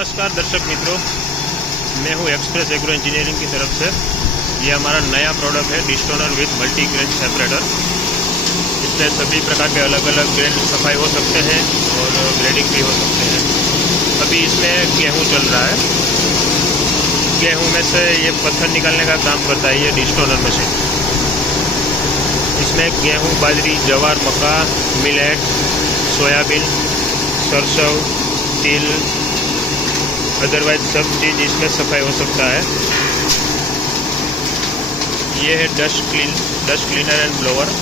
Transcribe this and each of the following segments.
नमस्कार दर्शक मित्रों, मैं हूं एक्सप्रेस एग्रो इंजीनियरिंग की तरफ से। ये हमारा नया प्रोडक्ट है डिस्टोनर विद मल्टी ग्रेन सेपरेटर। इसमें सभी प्रकार के अलग अलग ग्रेन सफाई हो सकते हैं और ग्रेडिंग भी हो सकते हैं। अभी इसमें गेहूं चल रहा है। गेहूं में से ये पत्थर निकालने का काम करता है ये डिस्टोनर मशीन। इसमें गेहूं, बाजरी, जवार, मक्का, मिलेट, सोयाबीन, सरसों, तिल, अदरवाइज सब चीज़ इसमें सफाई हो सकता है। ये है डस्ट क्लीनर एंड ब्लोवर।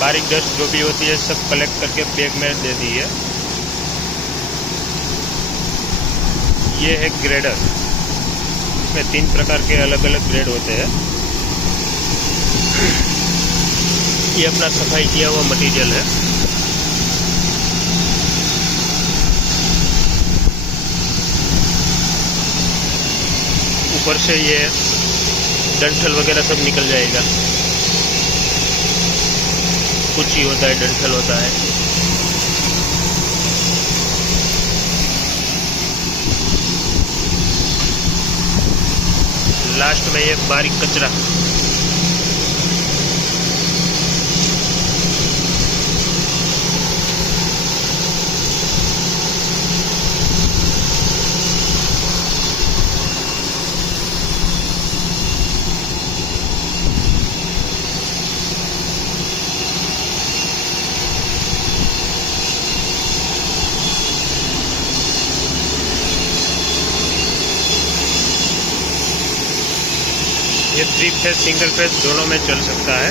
बारीक डस्ट जो भी होती है सब कलेक्ट करके बैग में दे दी है। ये है ग्रेडर। इसमें 3 प्रकार के अलग अलग ग्रेड होते हैं। ये अपना सफाई किया हुआ मटेरियल है। ऊपर से ये डंठल वगैरह सब निकल जाएगा। कुछ ही होता है, डंठल होता है। लास्ट में ये बारीक कचरा। ये 3 फेज, सिंगल फेज दोनों में चल सकता है।